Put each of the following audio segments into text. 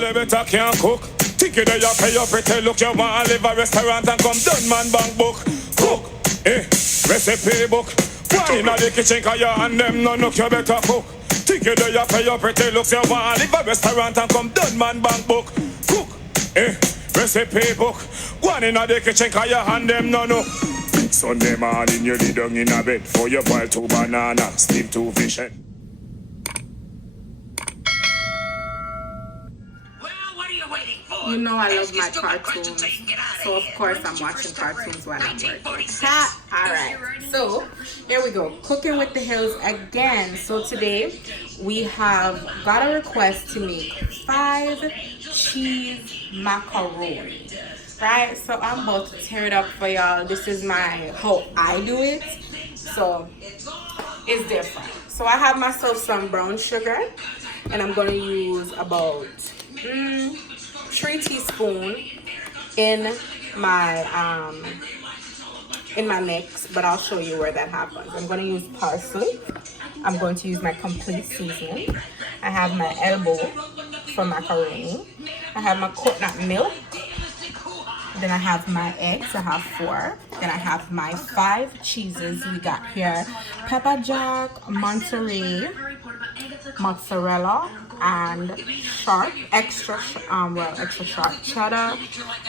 you better can't cook. Think you that you pay your pretty look. You want to live a restaurant and come done man bank book. Cook, recipe book. One in the kitchen cause you and them no look. You better cook. Think you that you pay your pretty look. You want to live a restaurant and come done man bank book. Cook, recipe book. One in the kitchen cause you and them no look. Sunday morning you lay down in a bed for you boil 2 bananas, steam 2 fish head. You know I love my cartoons, so of course I'm watching cartoons while I'm working. Alright, so here we go. Cooking with the Hills again. So today we have got a request to make 5 cheese macaroni. Right, so I'm about to tear it up for y'all. This is how I do it, so it's different. So I have myself some brown sugar, and I'm gonna use about 3 teaspoons in my mix, but I'll show you where that happens. I'm gonna use parsley. I'm going to use my complete seasoning. I have my elbow for macaroni. I have my coconut milk. Then I have my eggs, I have 4. Then I have my 5 cheeses we got here. Pepper jack, Monterey, mozzarella, and extra sharp cheddar,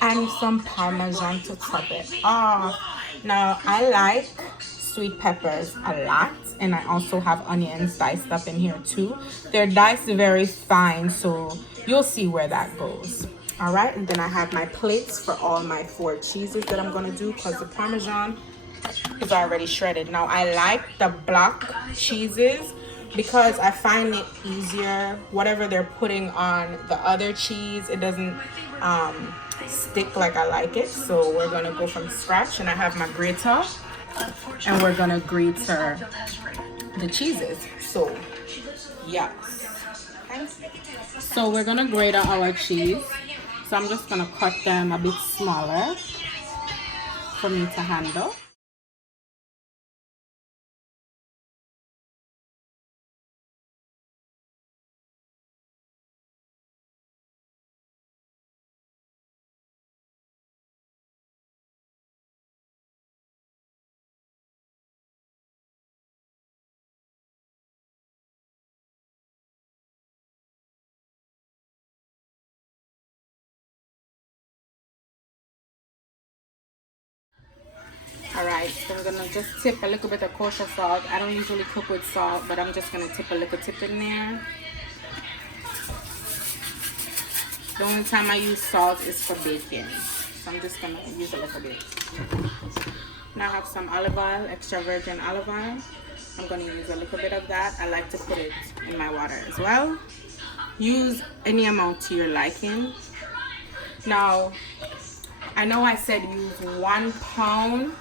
and some Parmesan to top it off. Now I like sweet peppers a lot, and I also have onions diced up in here too. They're diced very fine, so you'll see where that goes. All right, and then I have my plates for all my 4 cheeses that I'm gonna do because the Parmesan is already shredded. Now I like the block cheeses because I find it easier. Whatever they're putting on the other cheese, it doesn't stick like I like it. So we're gonna go from scratch, and I have my grater, and we're gonna grater the cheeses. So yes, so we're gonna grater our cheese. So I'm just gonna cut them a bit smaller for me to handle. Alright, so I'm gonna just tip a little bit of kosher salt. I don't usually cook with salt, but I'm just gonna tip a little tip in there. The only time I use salt is for baking, so I'm just gonna use a little bit. Now I have some olive oil, extra virgin olive oil. I'm gonna use a little bit of that. I like to put it in my water as well. Use any amount to your liking. Now, I know I said use 1 pound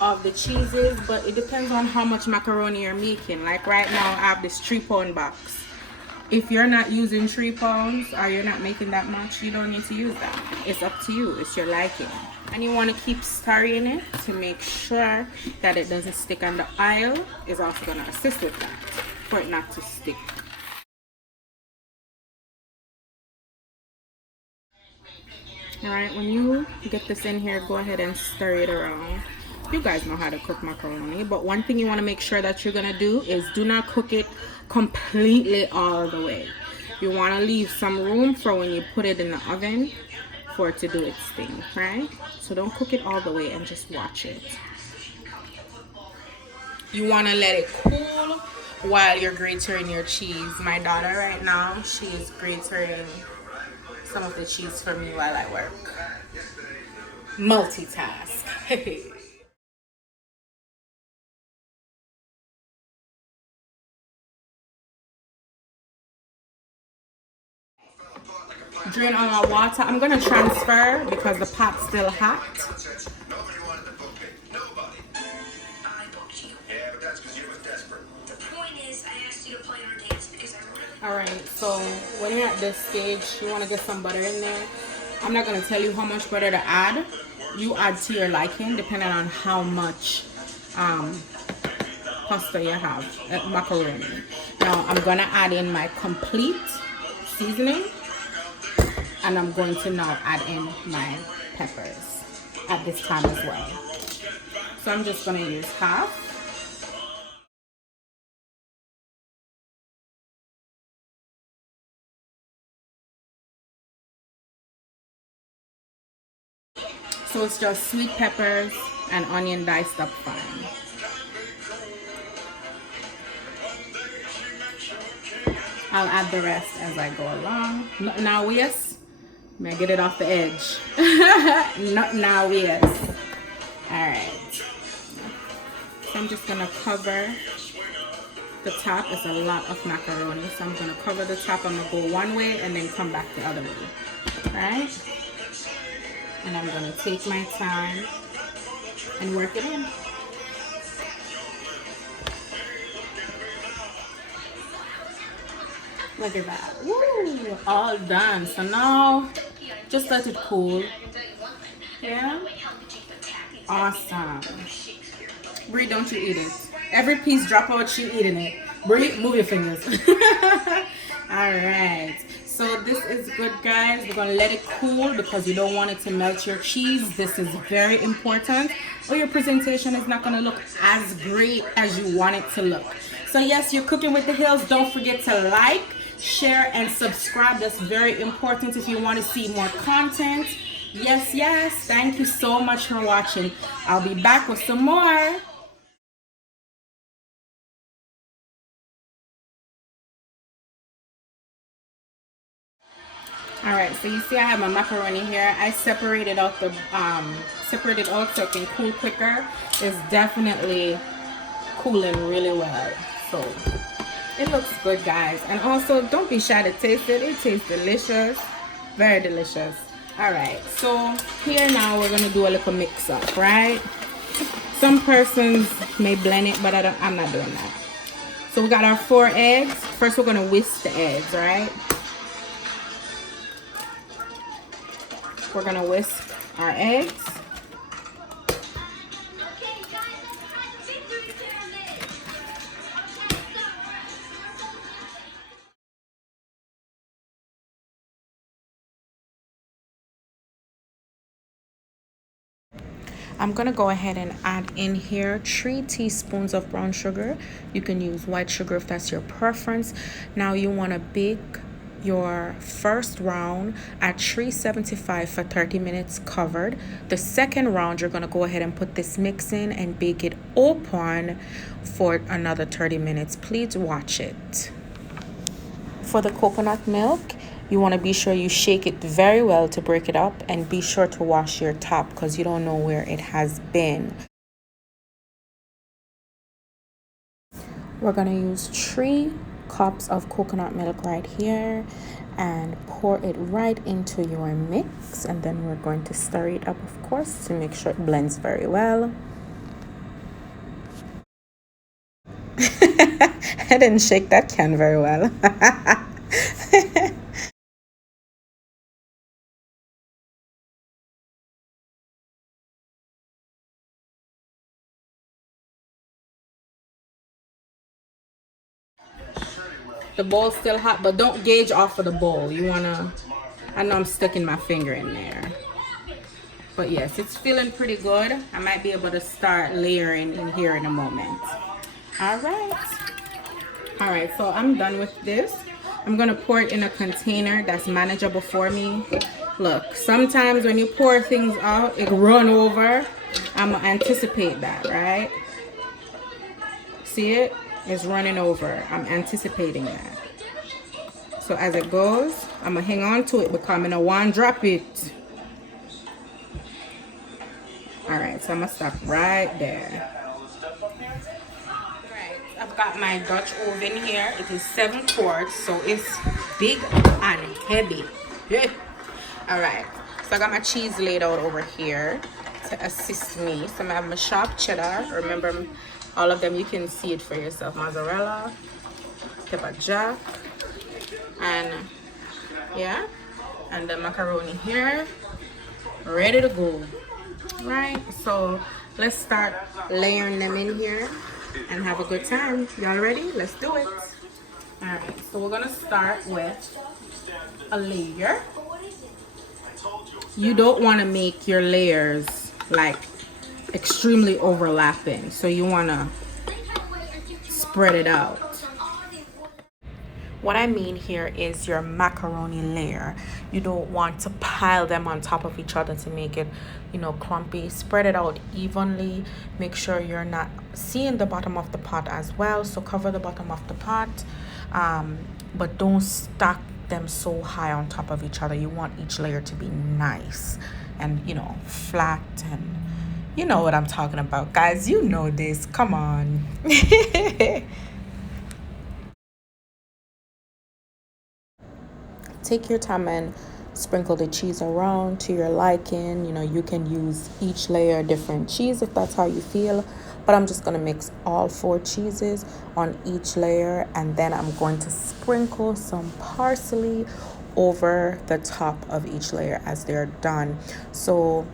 of the cheeses, but it depends on how much macaroni you're making. Like right now I have this 3-pound box. If you're not using 3 pounds or you're not making that much, you don't need to use that. It's up to you, it's your liking. And you want to keep stirring it to make sure that it doesn't stick, and the oil is also going to assist with that for it not to stick. Alright, when you get this in here, go ahead and stir it around. You guys know how to cook macaroni, but one thing you want to make sure that you're going to do is do not cook it completely all the way. You want to leave some room for when you put it in the oven for it to do its thing, right? So don't cook it all the way and just watch it. You want to let it cool while you're grating your cheese. My daughter right now, she is grating some of the cheese for me while I work. Multitask. Drain all my water. I'm gonna transfer because the pot's still hot. Alright, so when you're at this stage, you want to get some butter in there. I'm not going to tell you how much butter to add. You add to your liking depending on how much pasta you have, macaroni. Now I'm going to add in my complete seasoning. And I'm going to now add in my peppers at this time as well. So I'm just going to use half. So it's just sweet peppers and onion diced up fine. I'll add the rest as I go along. Not now, yes. May I get it off the edge? Not now, yes. Alright. So I'm just gonna cover the top. It's a lot of macaroni. So I'm gonna cover the top. I'm gonna go one way and then come back the other way. Alright? And I'm gonna take my time and work it in. Look at that. Woo! All done. So now just let it cool. Yeah? Awesome. Brie, don't you eat it. Every piece drop out, she eating it. Brie, move your fingers. Alright. So this is good, guys. We're gonna let it cool because you don't want it to melt your cheese. This is very important, or your presentation is not gonna look as great as you want it to look. So yes, you're cooking with the Hills. Don't forget to like, share, and subscribe. That's very important if you want to see more content. Yes, yes. Thank you so much for watching. I'll be back with some more. Alright, so you see I have my macaroni here. I separated out the separated out so it can cool quicker. It's definitely cooling really well. So it looks good, guys. And also don't be shy to taste it. It tastes delicious. Very delicious. Alright, so here now we're gonna do a little mix up, right? Some persons may blend it, but I'm not doing that. So we got our 4 eggs. First we're gonna whisk the eggs, right? We're gonna whisk our eggs. I'm gonna go ahead and add in here 3 teaspoons of brown sugar. You can use white sugar if that's your preference. Now you wanna bake your first round at 375 for 30 minutes covered. The second round you're gonna go ahead and put this mix in and bake it open for another 30 minutes. Please watch it. For the coconut milk, you want to be sure you shake it very well to break it up, and be sure to wash your top because you don't know where it has been. We're going to use 3 cups of coconut milk right here and pour it right into your mix, and then we're going to stir it up, of course, to make sure it blends very well. I didn't shake that can very well. The bowl's still hot, but don't gauge off of the bowl. You wanna, I know I'm sticking my finger in there. But yes, it's feeling pretty good. I might be able to start layering in here in a moment. All right, so I'm done with this. I'm gonna pour it in a container that's manageable for me. Look, sometimes when you pour things out, it run over. I'm gonna anticipate that, right? See it? It's running over. I'm anticipating that. So as it goes, I'm gonna hang on to it because I'm gonna want to drop it. All right, so I'm gonna stop right there. Right, I've got my Dutch oven here. It is 7 quarts, so it's big and heavy. Yeah. All right, so I got my cheese laid out over here to assist me. So I have my sharp cheddar. Remember, all of them, you can see it for yourself. Mozzarella, pepper jack, and yeah, and the macaroni here, ready to go. Right, so let's start layering them in here and have a good time. Y'all ready? Let's do it. All right, so we're gonna start with a layer. you don't want to make your layers like extremely overlapping, so you want to spread it out. What I mean here is your macaroni layer. You don't want to pile them on top of each other to make it, you know, clumpy. Spread it out evenly. Make sure you're not seeing the bottom of the pot as well. So cover the bottom of the pot, but don't stack them so high on top of each other. You want each layer to be nice and, you know, flat, and you know what I'm talking about, guys. You know this. Come on. Take your time and sprinkle the cheese around to your liking. You know, you can use each layer different cheese if that's how you feel, but I'm just going to mix all 4 cheeses on each layer, and then I'm going to sprinkle some parsley over the top of each layer as they're done. So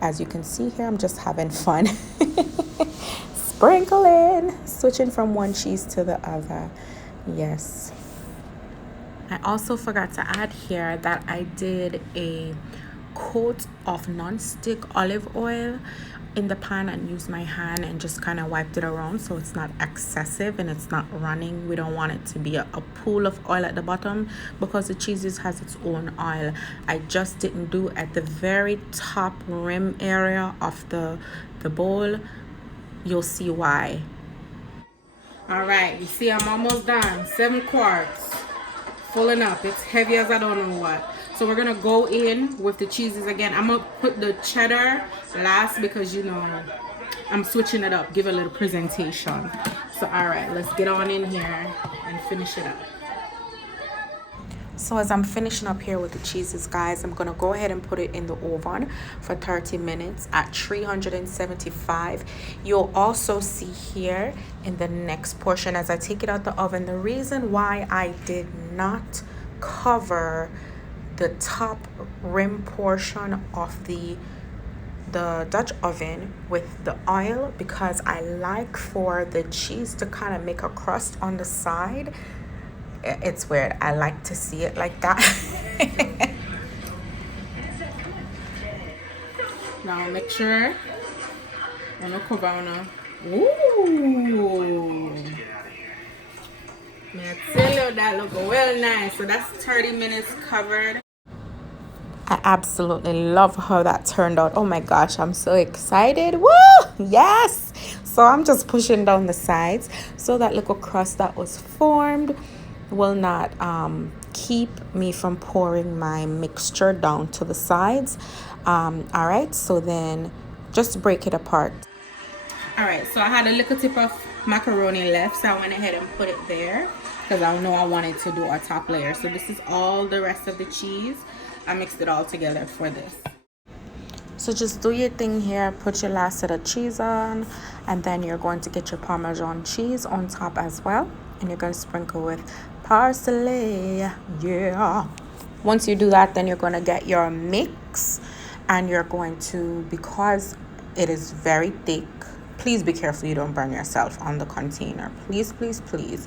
as you can see here, I'm just having fun sprinkling, switching from one cheese to the other. Yes. I also forgot to add here that I did a coat of non-stick olive oil in the pan and used my hand and just kind of wiped it around so it's not excessive and it's not running. We don't want it to be a pool of oil at the bottom because the cheese has its own oil. I just didn't do at the very top rim area of the bowl. You'll see why. All right, you see I'm almost done. 7 quarts. Filling up. It's heavy as I don't know what. So we're gonna go in with the cheeses again. I'm gonna put the cheddar last because, you know, I'm switching it up, give a little presentation. So all right, let's get on in here and finish it up. So as I'm finishing up here with the cheeses, guys, I'm gonna go ahead and put it in the oven for 30 minutes at 375. You'll also see here in the next portion as I take it out the oven, the reason why I did not cover the top rim portion of the Dutch oven with the oil, because I like for the cheese to kind of make a crust on the side. It's weird. I like to see it like that. Now make sure on the cabana. Ooh. I tell you, that look well nice. So that's 30 minutes covered. I absolutely love how that turned out. Oh my gosh, I'm so excited. Woo! Yes! So I'm just pushing down the sides so that little crust that was formed will not keep me from pouring my mixture down to the sides. All right, so then just break it apart. All right, so I had a little tip of macaroni left, so I went ahead and put it there because I know I wanted to do our top layer. So this is all the rest of the cheese. I mixed it all together for this. So just do your thing here, put your last set of cheese on, and then you're going to get your Parmesan cheese on top as well, and you're going to sprinkle with parsley. Yeah. Once you do that, then you're going to get your mix, and you're going to, because it is very thick, please be careful you don't burn yourself on the container. Please, please, please.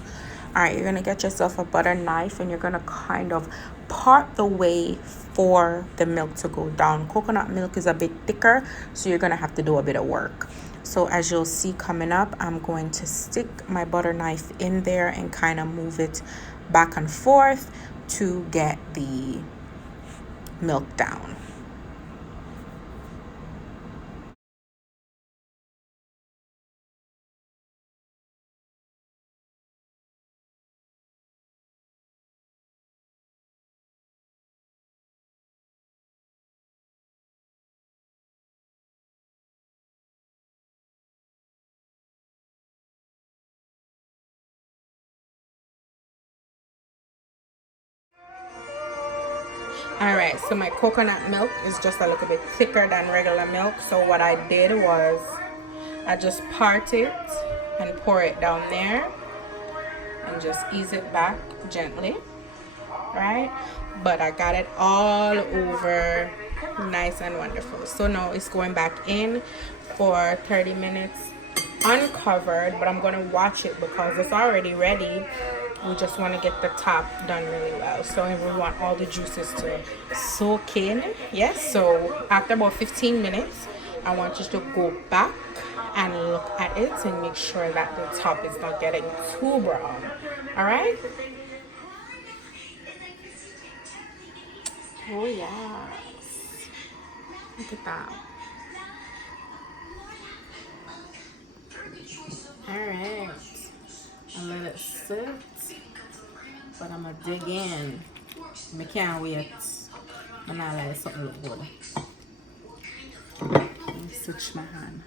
All right, you're going to get yourself a butter knife, and you're going to kind of part the way for the milk to go down. Coconut milk is a bit thicker, so you're going to have to do a bit of work. So as you'll see coming up, I'm going to stick my butter knife in there and kind of move it back and forth to get the milk down. All right, so my coconut milk is just a little bit thicker than regular milk. So what I did was I just part it and pour it down there and just ease it back gently, right? But I got it all over nice and wonderful. So now it's going back in for 30 minutes uncovered, but I'm going to watch it because it's already ready. We just want to get the top done really well. So we want all the juices to soak in. Yes, so after about 15 minutes, I want you to go back and look at it and make sure that the top is not getting too brown. All right? Oh, yes. Look at that. All right. I'll let it sit. But I'm gonna dig in. I can't wait. And I like something look good. Let me switch my hand.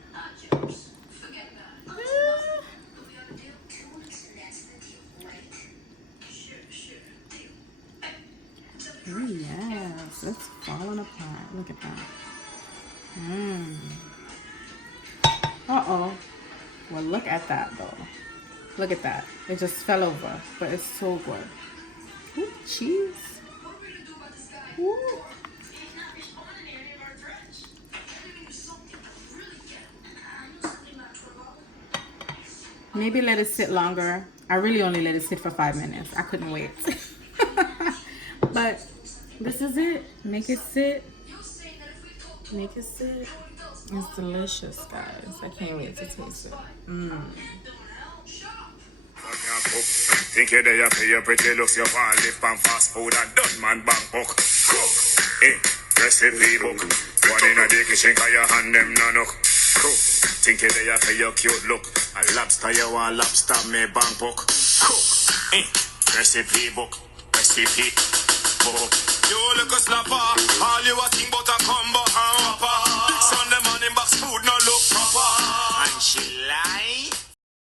Oh yes, it's falling apart. Look at that. Uh-oh. Well, look at that though. Look at that. It just fell over, but it's so good. Ooh, cheese. Ooh. Maybe let it sit longer. I really only let it sit for 5 minutes. I couldn't wait. But this is it. Make it sit. Make it sit. It's delicious, guys. I can't wait to taste it. Think you're there, pay your pretty looks, you want live on fast food and done man Bangkok. Cook, recipe book. One in a the kitchen, cause your hand them no nook. Cook, think you're there, pay your cute look. A lobster, you want lobster, me Bangkok. Cook, recipe book. Recipe book. You look a snapper, all you a think about a combo.